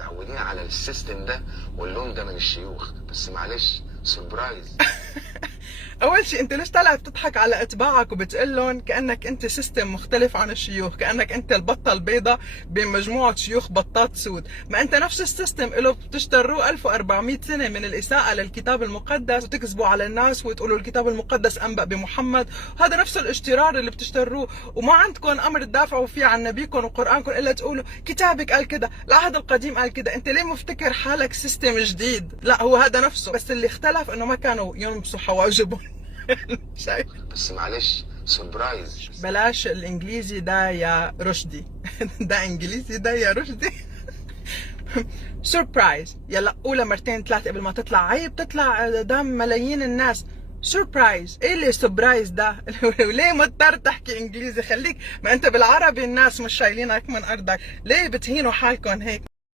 متعودين على السيستم ده واللون ده من الشيوخ، بس معلش سربرايز. اول شيء انت ليش طالع بتضحك على اتباعك وبتقول لهم كانك انت سيستم مختلف عن الشيوخ، كانك انت البطه البيضاء بين مجموعه شيوخ بطات سود؟ ما انت نفس السيستم له بتشتروه 1400 سنه من الاساءه للكتاب المقدس وتكذبوا على الناس وتقولوا الكتاب المقدس انبأ بمحمد. هذا نفس الاشترار اللي بتشتروه، وما عندكم امر تدافعوا فيه عن نبيكم وقرانكم الا تقولوا كتابك قال كده، العهد القديم قال كده. انت ليه مفتكر حالك سيستم جديد؟ لا، هو هذا نفسه، بس اللي اختلف انه ما كانوا ينبسوا حواجبهم. شايف؟ بس معلش سربرايز. بلاش الانجليزي ده يا رشدي. ده انجليزي ده يا رشدي. سربرايز. يلا قولها مرتين ثلاثة قبل ما تطلع، عيب تطلع قدام ملايين الناس. سربرايز. ايه اللي سربرايز ده؟ وليه مضطر تحكي انجليزي؟ خليك، ما انت بالعربي الناس مش شايلينك من ارضك، ليه بتهينوا حالكم هيك؟